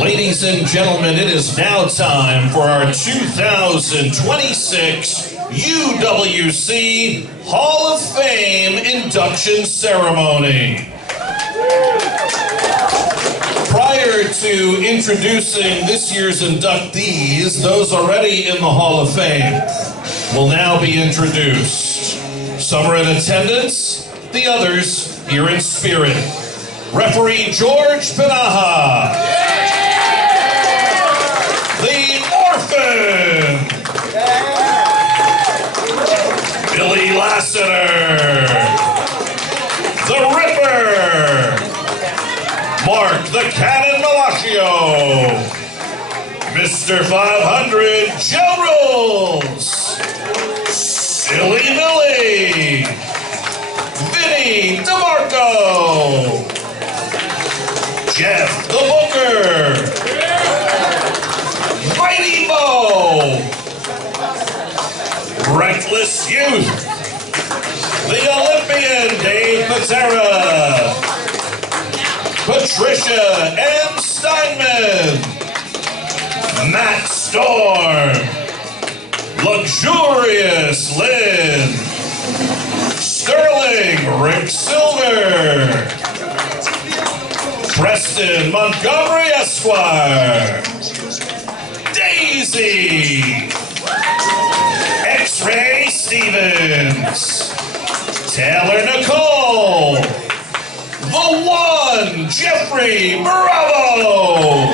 Ladies and gentlemen, it is now time for our 2026 UWC Hall of Fame induction ceremony. Prior to introducing this year's inductees, those already in the Hall of Fame will now be introduced. Some are in attendance, the others here in spirit. Referee George Pinaha. The Orphan. Billy Lassiter. The Ripper. Mark the Cannon Malaccio. Mr. 500, Joe Rules. Silly Billy. Vinny DeMarco. Jeff the Booker. Mighty Mo. Reckless Youth. The Olympian Dave Patera. Patricia M. Steinman. Matt Storm. Luxurious Lynn. Sterling Rick Silver. Preston Montgomery Esquire. Daisy. X-Ray Stevens. Taylor Nicole. The One, Jeffrey Bravo.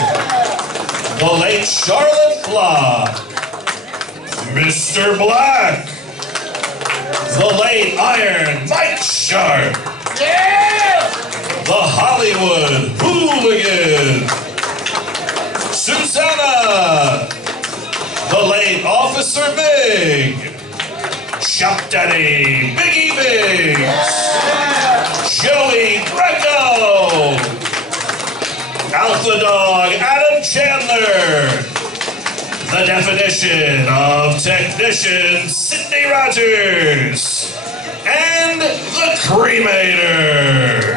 The late Charlotte Fla. Mr. Black. The late Iron Mike Sharp. Yeah! The Hollywood Hooligan. Susanna. The late Officer Big. Shop Daddy Biggie Biggs. Joey Greco. Alpha Dog Adam Chandler. The Definition of Technician Sidney Rogers. And the Cremator.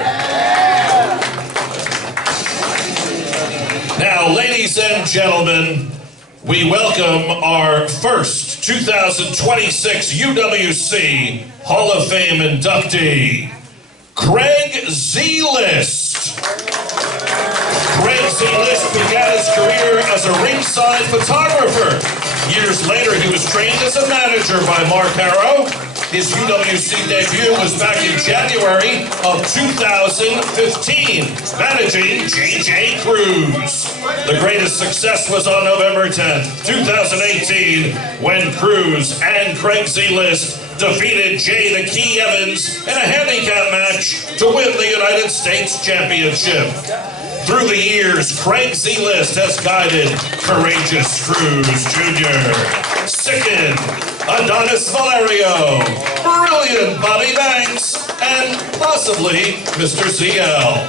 Now, ladies and gentlemen, we welcome our first 2026 UWC Hall of Fame inductee, Craig Z. List. Craig Z. List began his career as a ringside photographer. Years later, he was trained as a manager by Mark Harrow. His UWC debut was back in January of 2015, managing J.J. Cruz. The greatest success was on November 10, 2018, when Cruz and Craig Z. List defeated Jay the Key Evans in a handicap match to win the United States Championship. Through the years, Craig Z. List has guided Courageous Cruz Jr., Sicken, Adonis Valerio, Brilliant Bobby Banks, and possibly Mr. ZL.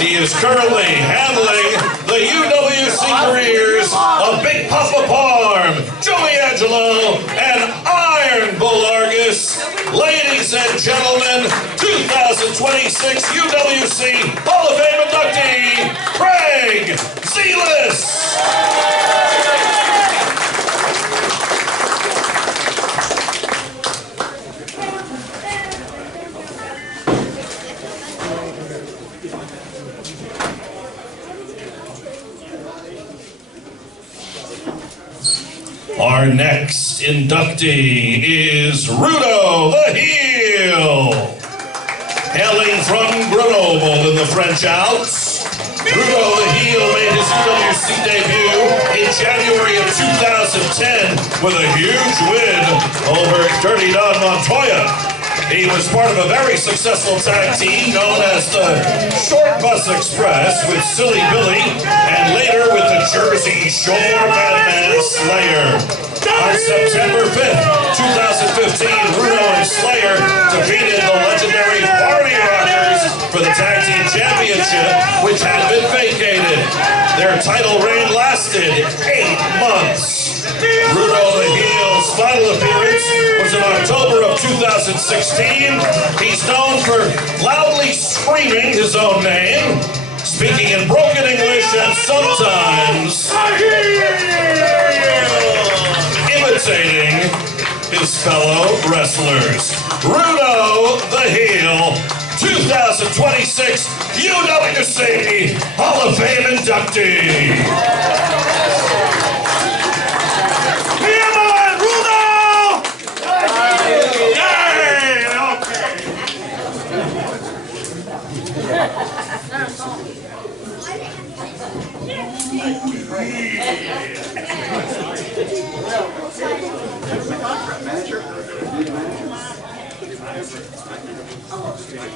He is currently handling the UWC careers of Big Papa Parm, Joey Angelo, and Iron Bull Argus. Ladies and gentlemen, 2026 UWC Hall of Fame inductee, Craig Z. List. Our next inductee is Rudo the Heel. Hailing from Grenoble in the French Alps, Rudo the Heel made his UWC debut in January of 2010 with a huge win over Dirty Don Montoya. He was part of a very successful tag team known as the Short Bus Express with Silly Billy, and later with the Jersey Shore Madman Slayer. On September 5th, 2015, Rudo and Slayer defeated the legendary Party Rockers for the Tag Team Championship, which had been vacated. Their title reign lasted 8 months. Rudo the Heel's final appearance was in October of 2016. He's known for loudly screaming his own name, speaking in broken English and sometimes imitating his fellow wrestlers. Rudo the Heel, 2026 UWC Hall of Fame inductee. Come on, Rudo!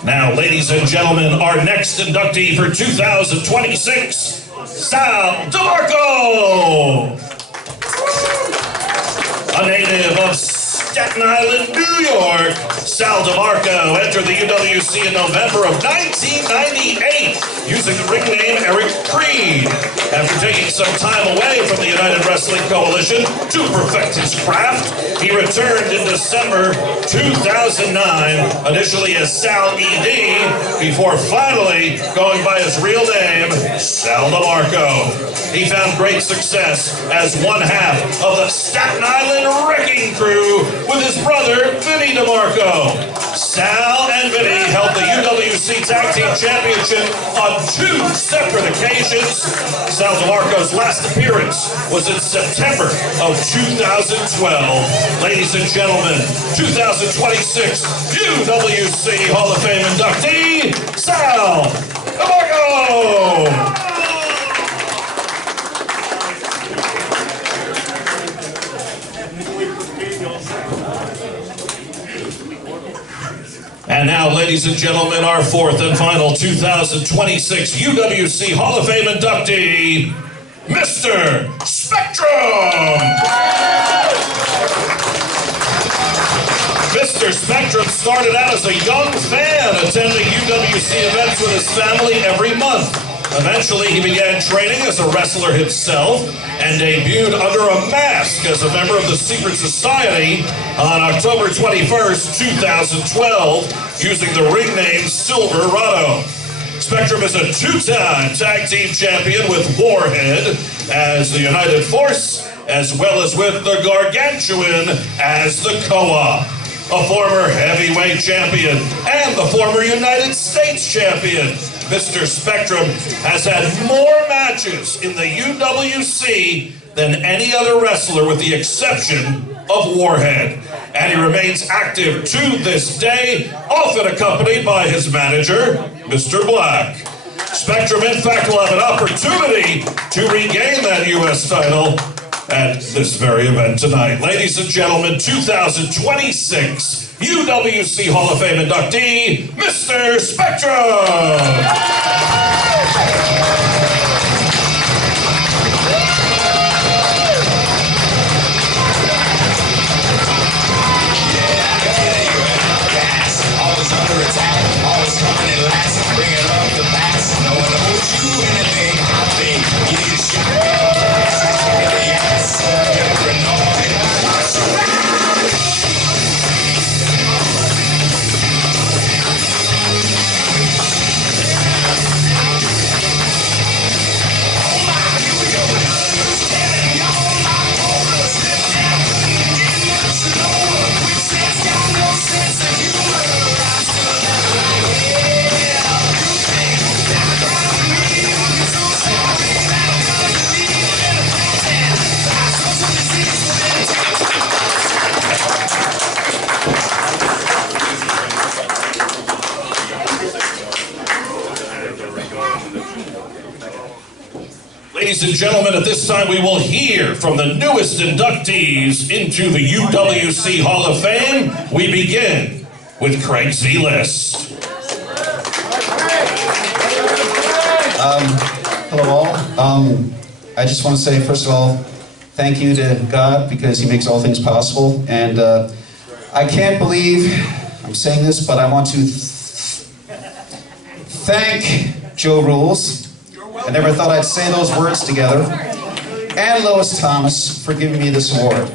Now, ladies and gentlemen, our next inductee for 2026, Sal DeMarco! A native of Staten Island, New York, Sal DeMarco entered the UWC in November of 1998 using the ring name Eric Creed. After taking some time away from the United Wrestling Coalition to perfect his craft, he returned in December 2009, initially as Sal ED, before finally going by his real name, Sal DeMarco. He found great success as one half of the Staten Island Wrecking Crew with his brother, Vinny DeMarco. Sal and Vinny held the UWC Tag Team Championship on 2 separate occasions. Sal DeMarco's last appearance was in September of 2012. Ladies and gentlemen, 2026 UWC Hall of Fame inductee, Sal DeMarco! And now, ladies and gentlemen, our fourth and final 2026 UWC Hall of Fame inductee, Mr. Spectrum! Mr. Spectrum started out as a young fan attending UWC events with his family every month. Eventually, he began training as a wrestler himself and debuted under a mask as a member of the Secret Society on October 21st, 2012, using the ring name Silverado. Spectrum is a 2-time tag team champion with Warhead as the United Force, as well as with the Gargantuan as the Co-op. A former heavyweight champion and the former United States champion, Mr. Spectrum has had more matches in the UWC than any other wrestler with the exception of Warhead. And he remains active to this day, often accompanied by his manager, Mr. Black. Spectrum, in fact, will have an opportunity to regain that U.S. title at this very event tonight. Ladies and gentlemen, 2026 UWC Hall of Fame inductee, Mr. Spectrum! Ladies and gentlemen, at this time we will hear from the newest inductees into the UWC Hall of Fame. We begin with Craig Z. List. Hello all. I just want to say, first of all, thank you to God because He makes all things possible. And I can't believe I'm saying this, but I want to thank Joe Rules. I never thought I'd say those words together. And Lois Thomas for giving me this award.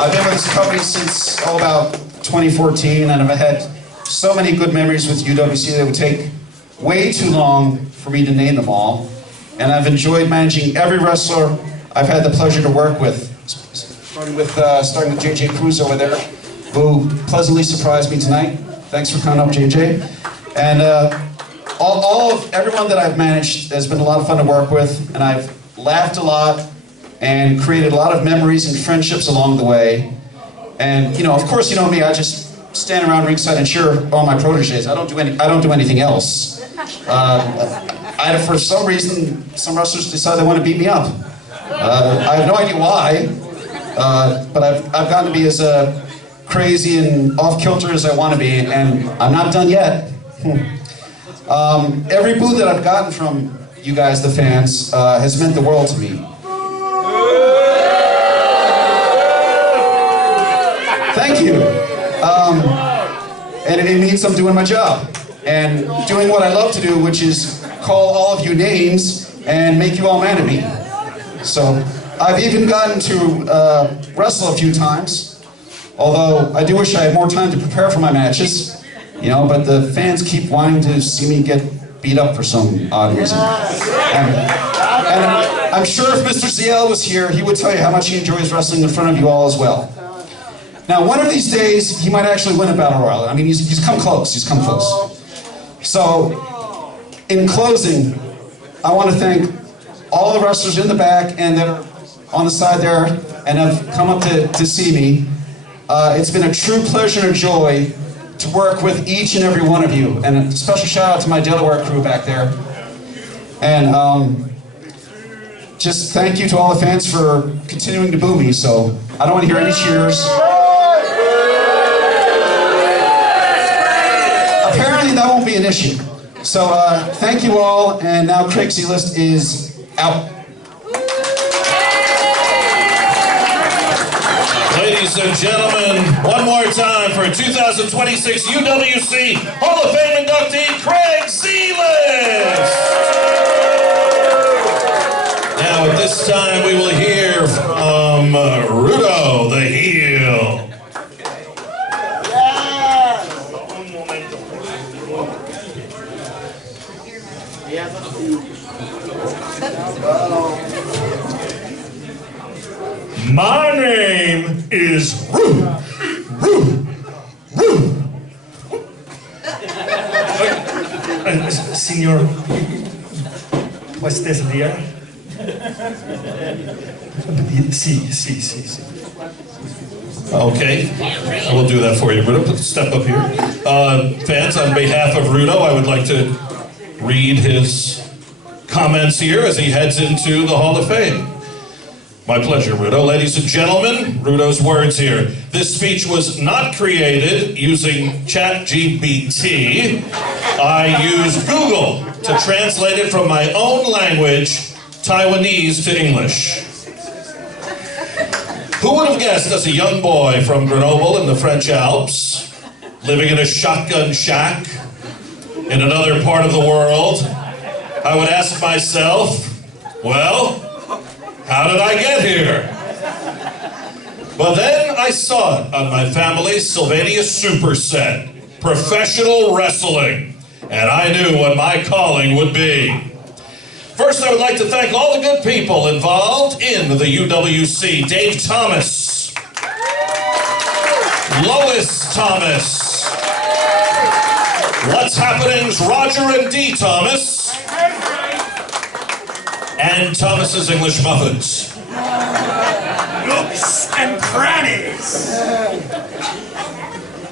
I've been with this company since about 2014, and I've had so many good memories with UWC that would take way too long for me to name them all, and I've enjoyed managing every wrestler I've had the pleasure to work with, starting with JJ Cruz over there, who pleasantly surprised me tonight. Thanks for coming up, JJ. And all of everyone that I've managed has been a lot of fun to work with, and I've laughed a lot and created a lot of memories and friendships along the way. And of course, you know me, I just stand around ringside and cheer all my proteges. I don't do anything else. For some reason, some wrestlers decide they want to beat me up. I have no idea why, but I've gotten to be as crazy and off-kilter as I want to be, and I'm not done yet. Every boo that I've gotten from you guys, the fans, has meant the world to me. Thank you. And it means I'm doing my job and doing what I love to do, which is call all of you names and make you all mad at me. So I've even gotten to wrestle a few times, although I do wish I had more time to prepare for my matches, but the fans keep wanting to see me get beat up for some odd reason. And I'm sure if Mr. ZL was here, he would tell you how much he enjoys wrestling in front of you all as well. Now, one of these days, he might actually win a battle royal. I mean, he's come close. He's come close. So, in closing, I want to thank all the wrestlers in the back and that are on the side there and have come up to see me. It's been a true pleasure and a joy to work with each and every one of you. And a special shout out to my Delaware crew back there. And just thank you to all the fans for continuing to boo me. So, I don't want to hear any cheers. Apparently that won't be an issue. So thank you all, and now Craig Z-List is out. Ladies and gentlemen, one more time for 2026 UWC Hall of Fame inductee Craig Z-List. Now at this time we will hear from Rudo, the heel. My name is Rudo. Señor, ¿puedes leer? Sí. Okay, I will do that for you, Rudo. Step up here. Fans, on behalf of Rudo, I would like to read his comments here as he heads into the Hall of Fame. My pleasure, Rudo. Ladies and gentlemen, Rudo's words here. This speech was not created using ChatGPT. I used Google to translate it from my own language, Taiwanese, to English. Who would have guessed as a young boy from Grenoble in the French Alps, living in a shotgun shack in another part of the world, I would ask myself, well, how did I get here? But then I saw it on my family's Sylvania Superset, professional wrestling, and I knew what my calling would be. First, I would like to thank all the good people involved in the UWC. Dave Thomas, Lois Thomas, What's Happening's Roger and D. Thomas, and Thomas's English Muffins. Nooks and crannies.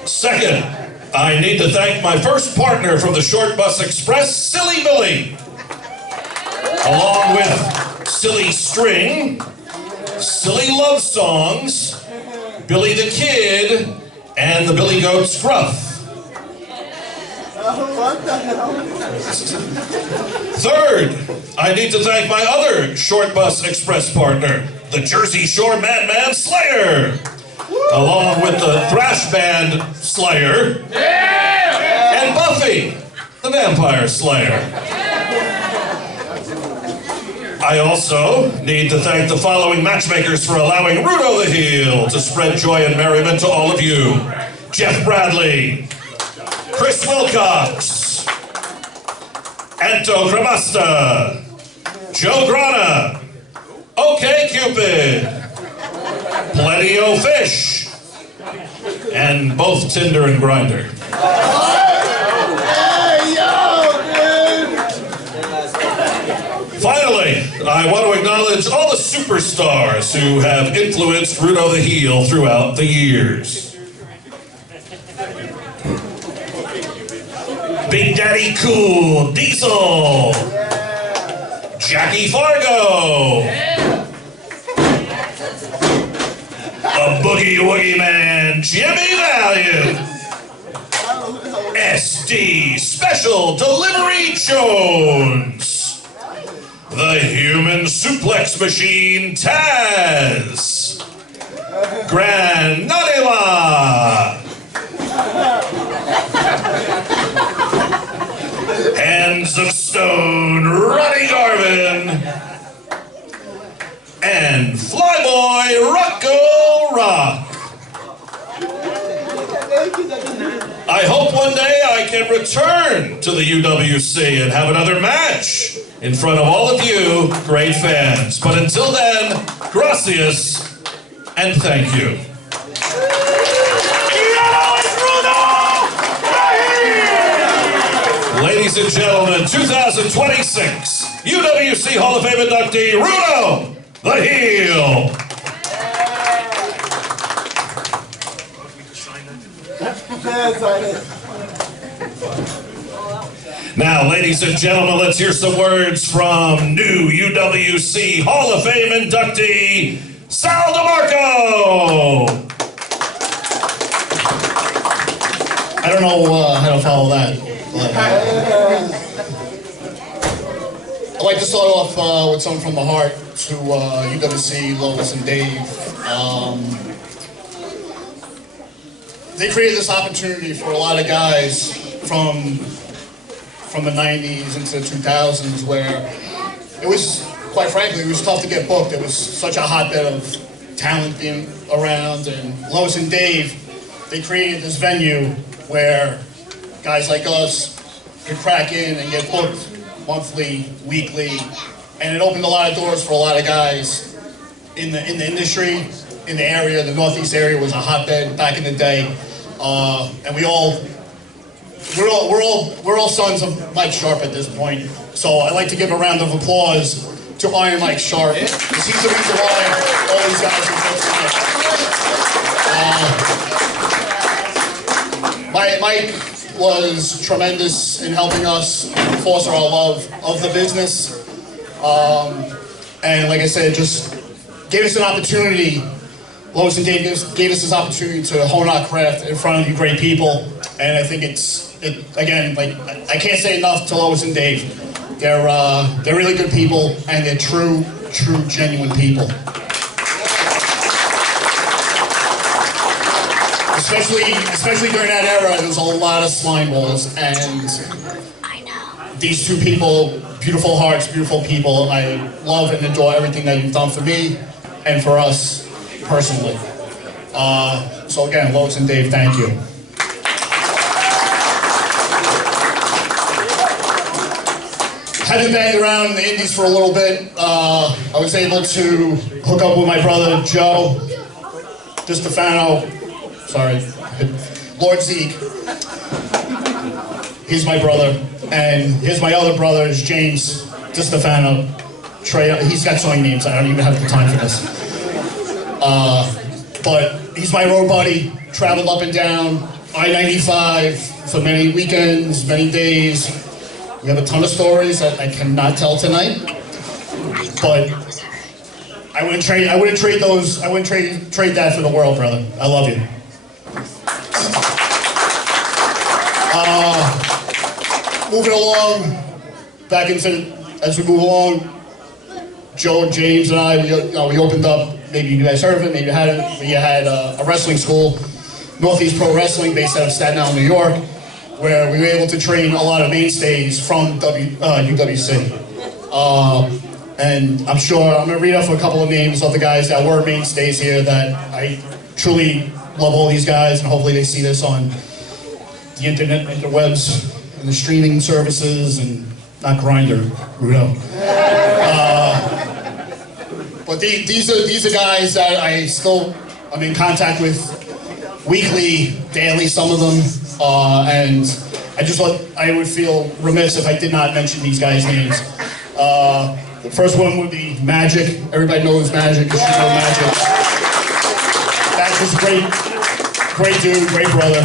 Second, I need to thank my first partner from the Short Bus Express, Silly Billy, along with Silly String, Silly Love Songs, Billy the Kid, and the Billy Goat Scruff. Third, I need to thank my other Short Bus Express partner, the Jersey Shore Madman Slayer, along with the thrash band Slayer, and Buffy, the Vampire Slayer. I also need to thank the following matchmakers for allowing Rudo the Heel to spread joy and merriment to all of you. Jeff Bradley, Chris Wilcox, Anto Cremasta, Joe Grana, OK Cupid, Plenty O Fish, and both Tinder and Grindr. Finally, I want to acknowledge all the superstars who have influenced Rudo the Heel throughout the years. Big Daddy Cool, Diesel, Jackie Fargo, a Boogie Woogie Man, Jimmy Valiant, SD Special Delivery Jones, the Human Suplex Machine, Taz, Gran Nanima, Hands of Stone, Ronnie Garvin, and Flyboy Rocco Rock. I hope one day I can return to the UWC and have another match in front of all of you great fans. But until then, gracias and thank you. Ladies and gentlemen, 2026 UWC Hall of Fame inductee, Rudo the Heel. Now, ladies and gentlemen, let's hear some words from new UWC Hall of Fame inductee, Sal DeMarco. I don't know how to follow that. I'd like to start off with something from the heart to UWC, Lois, and Dave. They created this opportunity for a lot of guys from the 90s into the 2000s where it was, quite frankly, it was tough to get booked. There was such a hotbed of talent being around, and Lois and Dave, they created this venue where guys like us could crack in and get booked monthly, weekly, and it opened a lot of doors for a lot of guys in the industry, in the area. The Northeast area was a hotbed back in the day, and we're all sons of Mike Sharp at this point. So I'd like to give a round of applause to Iron Mike Sharp, because he's the reason why all these guys are booked tonight. Mike was tremendous in helping us foster our love of the business. And like I said, just gave us an opportunity. Lois and Dave gave us this opportunity to hone our craft in front of you great people. And I think again, like, I can't say enough to Lois and Dave. They're really good people, and they're true, genuine people. Especially during that era, there was a lot of slime balls, and these two people, beautiful hearts, beautiful people. I love and adore everything that you've done for me and for us personally. So again, Lois and Dave, thank you. Having banged around in the Indies for a little bit, I was able to hook up with my brother Joe DiStefano. Sorry, Lord Zeke. He's my brother, and here's my other brother is James DiStefano. Trey, he's got so many names, I don't even have the time for this. But he's my road buddy. Traveled up and down I-95 for many weekends, many days. We have a ton of stories that I cannot tell tonight, but I wouldn't trade that for the world, brother. I love you. Moving along, as we move along, Joe and James and I, we opened up, maybe you guys heard of it, maybe you hadn't, we had a wrestling school, Northeast Pro Wrestling, based out of Staten Island, New York, where we were able to train a lot of mainstays from UWC. And I'm going to read off a couple of names of the guys that were mainstays here that I truly love all these guys, and hopefully they see this on the internet, interwebs, and the streaming services, and not grinder, Rudo. But these are guys that I'm in contact with weekly, daily, some of them, and I would feel remiss if I did not mention these guys' names. The first one would be Magic. Everybody knows Magic, because you know Magic. Magic's a great dude, great brother.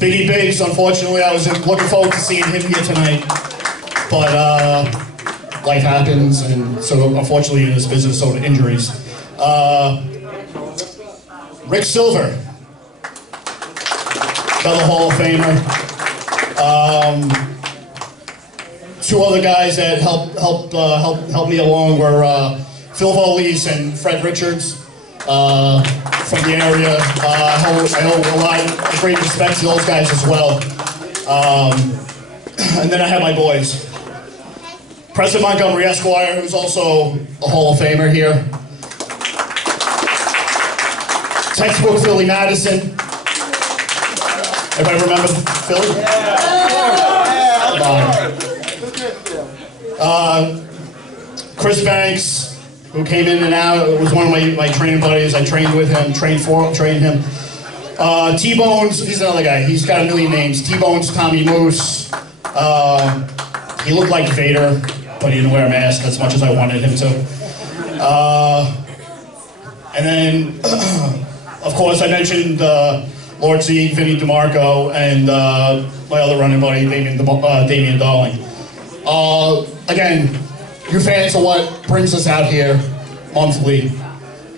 Biggie Biggs, unfortunately, I was looking forward to seeing him here tonight, but life happens, and so unfortunately in this business, so do injuries. Rick Silver, another Hall of Famer. Two other guys that helped me along were Phil Volleys and Fred Richards from the area. I owe a lot of great respect to those guys as well. And then I have my boys. President Montgomery Esquire, who's also a Hall of Famer here. Textbook Philly Madison. Everybody remember Philly? Chris Banks, who came in and out, was one of my training buddies. I trained with him, trained him. T-Bones, he's another guy. He's got a million names. T-Bones, Tommy Moose. He looked like Vader, but he didn't wear a mask as much as I wanted him to. And then, of course, I mentioned Lord Z, Vinny DeMarco, and my other running buddy, Damian Darling. Again, you're fans are what brings us out here monthly,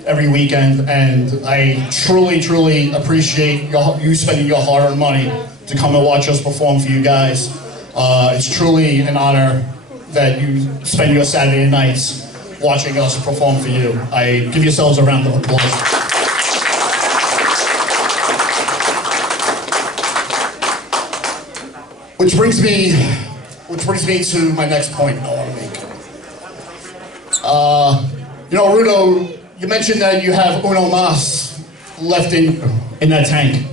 every weekend, and I truly, truly appreciate you spending your hard-earned money to come and watch us perform for you guys. It's truly an honor that you spend your Saturday nights watching us perform for you. I give yourselves a round of applause. Which brings me to my next point I want to make. You know, Rudo, you mentioned that you have uno mas left in that tank.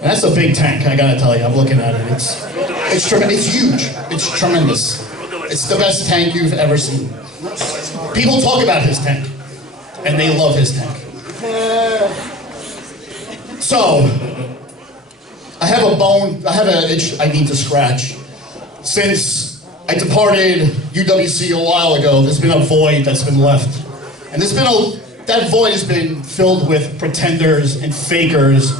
And that's a big tank, I gotta tell you. I'm looking at it. It's tremendous. It's huge. It's tremendous. It's the best tank you've ever seen. People talk about his tank, and they love his tank. So, I have an itch I need to scratch. Since I departed UWC a while ago, there's been a void that's been left. And that void has been filled with pretenders and fakers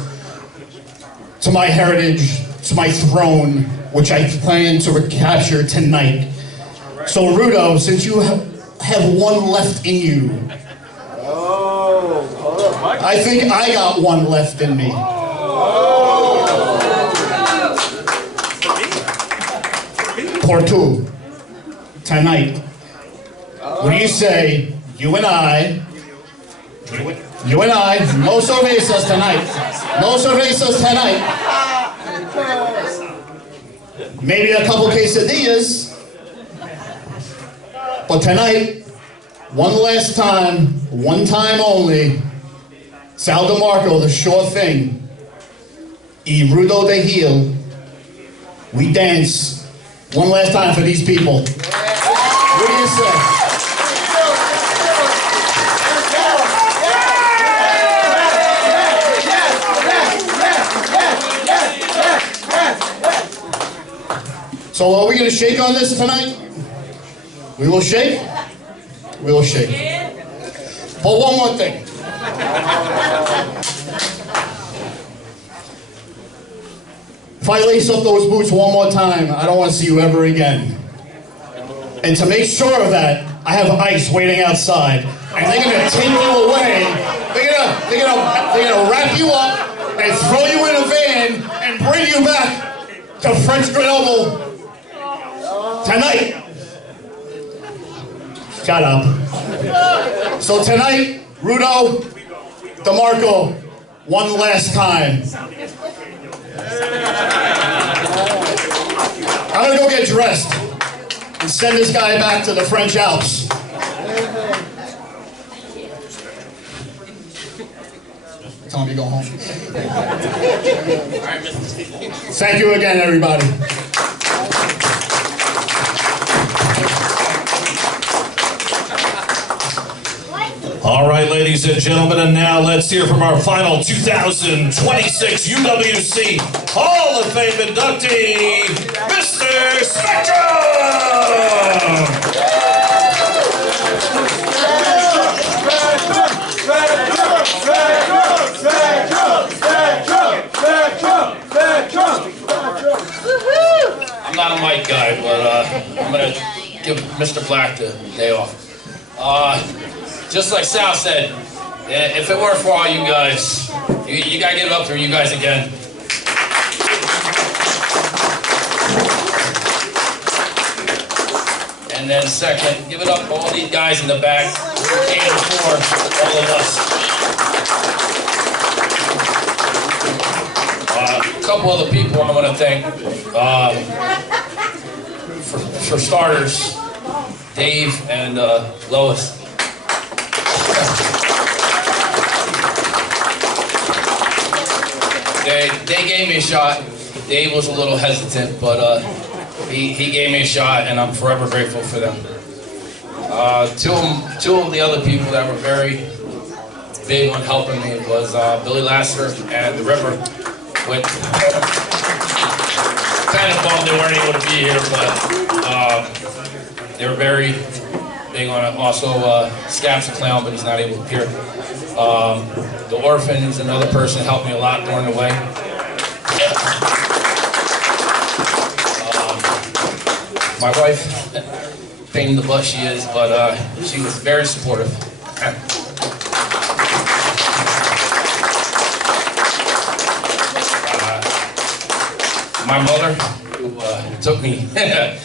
to my heritage, to my throne, which I plan to recapture tonight. So Rudo, since you have one left in you, I think I got one left in me. Part two, tonight. What do you say, you and I, no cervezas tonight. No cervezas tonight. Maybe a couple quesadillas. But tonight, one last time, one time only, Sal DeMarco, the sure thing, y Rudo de Heel, we dance one last time for these people. What do you say? So are we going to shake on this tonight? We will shake? We will shake. But one more thing. If I lace up those boots one more time, I don't want to see you ever again. And to make sure of that, I have ice waiting outside. And they're going to take you away. They're gonna wrap you up and throw you in a van and bring you back to French Grenoble tonight. Shut up. So tonight, Rudo, DeMarco, one last time. I'm gonna go get dressed and send this guy back to the French Alps. Tell him to go home. Thank you again, everybody. ladies and gentlemen. And now let's hear from our final 2026 UWC Hall of Fame inductee, Mr. Spectrum! I'm not a mic guy, but I'm going to give Mr. Black the day off. Just like Sal said, if it weren't for all you guys, you got to give it up for you guys again. And then second, give it up for all these guys in the back who came before all of us. A couple other people I want to thank. For starters, Dave and Lois. They gave me a shot. Dave was a little hesitant, but he gave me a shot, and I'm forever grateful for them. Two of the other people that were very big on helping me was Billy Lasser and the River. Kind of bummed they weren't able to be here, but they were very big on it. Also, Scap's a clown, but he's not able to appear. The Orphan is another person that helped me a lot during the way. My wife, pain in the butt she is, but she was very supportive. My mother, who took me a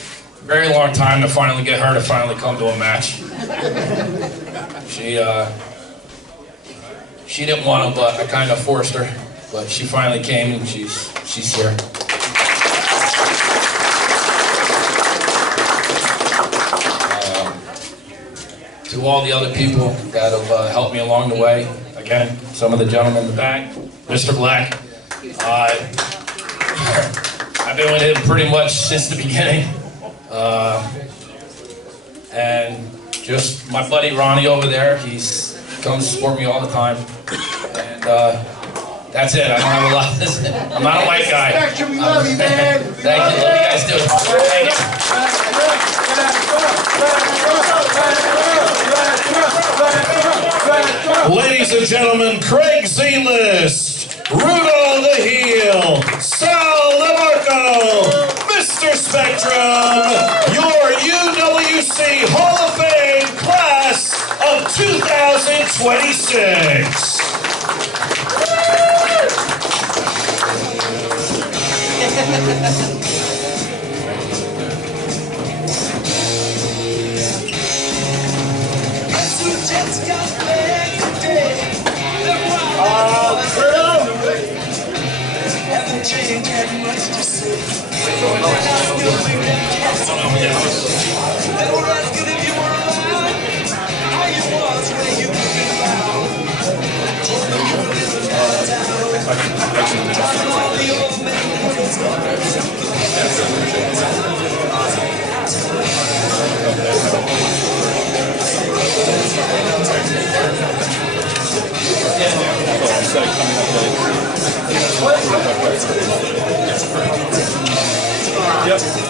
very long time to finally get her to finally come to a match. She didn't want to, but I kind of forced her. But she finally came, and she's here. To all the other people that have helped me along the way, again, some of the gentlemen in the back, Mr. Black. I've been with him pretty much since the beginning. And just my buddy Ronnie over there, he comes to support me all the time. And that's it, I don't have a lot to say. I'm not a white guy. Spectrum, we love you, man. Thank you, love you guys too. Thank you. Ladies and gentlemen, Craig Z-List, Rudo the Heel, DeMarco, Mr. Spectrum, your UWC Hall of Fame class of 2026. Change had much to say. They were asking if you were alive, how you was when you could be found. Told them you were living downtown. All the old men Yep.